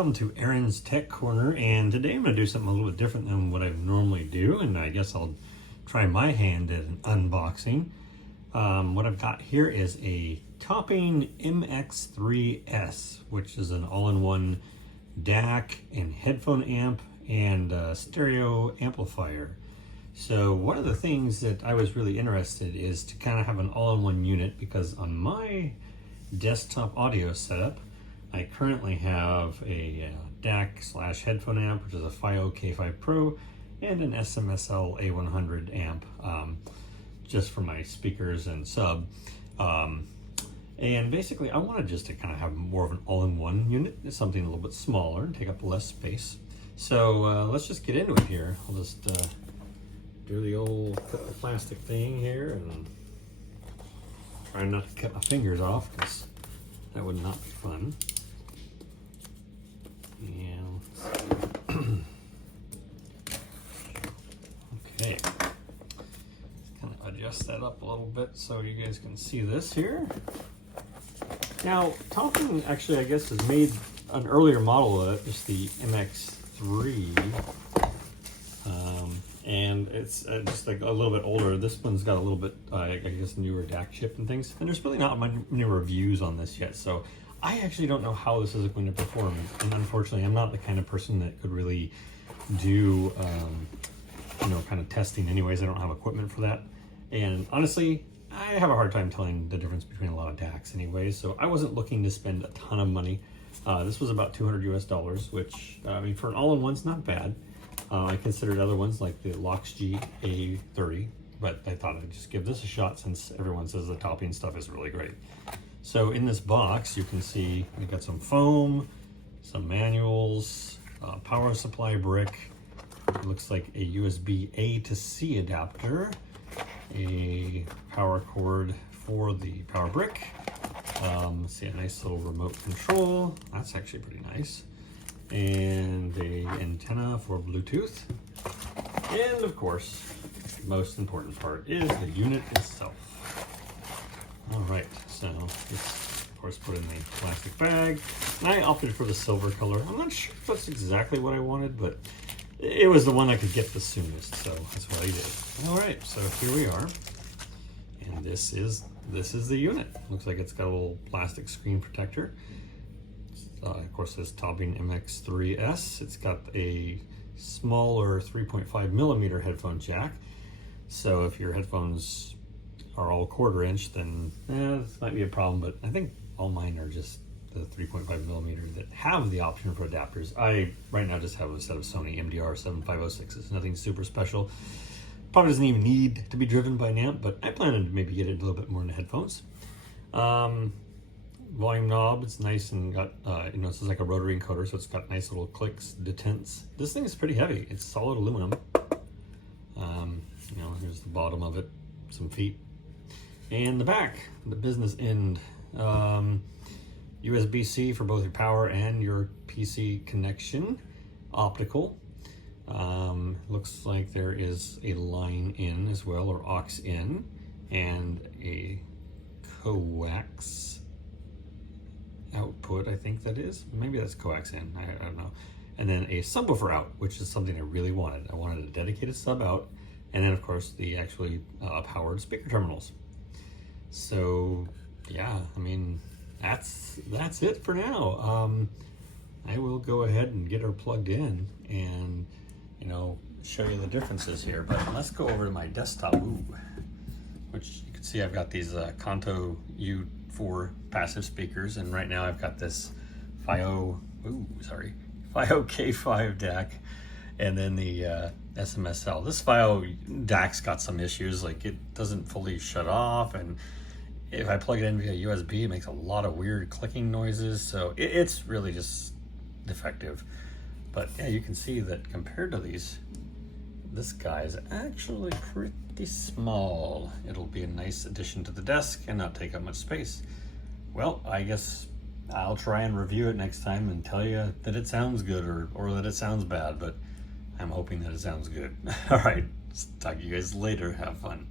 welcome to Aaron's Tech Corner, and today I'm going to do something a little bit different than what I normally do, and I guess I'll try my hand at an unboxing. What I've got here is a Topping MK3S, which is an all-in-one DAC and headphone amp and stereo amplifier. So one of the things that I was really interested is to kind of have an all-in-one unit, because on my desktop audio setup I currently have a DAC slash headphone amp, which is a FiO K5 Pro, and an SMSL A100 amp, just for my speakers and sub. And basically I wanted just to kind of have more of an all-in-one unit, something a little bit smaller and take up less space. So let's just get into it here. I'll just do the old cut the plastic thing here and try not to cut my fingers off, because that would not be fun. And okay, let's kind of adjust that up a little bit so you guys can see this here. Now, Topping actually, I guess, has made an earlier model of it, just the MX3, and it's just like a little bit older. This one's got a little bit, I guess, newer DAC chip and things, and there's really not many reviews on this yet, so I actually don't know how this is going to perform, and unfortunately I'm not the kind of person that could really do kind of testing anyways. I don't have equipment for that, and honestly I have a hard time telling the difference between a lot of DACs anyways, so I wasn't looking to spend a ton of money. This was about $200 US, which I mean, for an all-in-one, it's not bad. I considered other ones like the Loxg A30, but I thought I'd just give this a shot since everyone says the Topping stuff is really great. So in this box, you can see we got some foam, some manuals, power supply brick. It looks like a USB A to C adapter, a power cord for the power brick. Let's see, a nice little remote control. That's actually pretty nice. And a antenna for Bluetooth. And of course, the most important part is the unit itself. All right, so this, of course, put in the plastic bag. And I opted for the silver color. I'm not sure if that's exactly what I wanted, but it was the one I could get the soonest, so that's what I did. All right, so here we are, and this is the unit. Looks like it's got a little plastic screen protector. Of course, this Topping MK3S. It's got a smaller 3.5 millimeter headphone jack. So if your headphones are all 1/4 inch, then this might be a problem. But I think all mine are just the 3.5 millimeter that have the option for adapters. I right now just have a set of Sony MDR 7506s. Nothing super special. Probably doesn't even need to be driven by an amp, but I plan to maybe get it a little bit more into headphones. Volume knob, it's nice and got, this is like a rotary encoder, so it's got nice little clicks, detents. This thing is pretty heavy. It's solid aluminum. Here's the bottom of it, some feet. And the back, the business end. USB-C for both your power and your PC connection. Optical. Looks like there is a line in as well, or aux in, and a coax output, I think that is. Maybe that's coax in, I don't know. And then a subwoofer out, which is something I really wanted. I wanted a dedicated sub out, and then of course the actually powered speaker terminals. So yeah, I mean, that's it for now. I will go ahead and get her plugged in and show you the differences here, but let's go over to my desktop, which you can see I've got these Kanto U4 passive speakers, and right now I've got this FiO K5 DAC, and then the SMSL. This FiO DAC's got some issues, like it doesn't fully shut off, and if I plug it in via USB, it makes a lot of weird clicking noises, so it's really just defective. But yeah, you can see that compared to these, this guy is actually pretty small. It'll be a nice addition to the desk and not take up much space. Well, I guess I'll try and review it next time and tell you that it sounds good or that it sounds bad, but I'm hoping that it sounds good. All right, talk to you guys later. Have fun.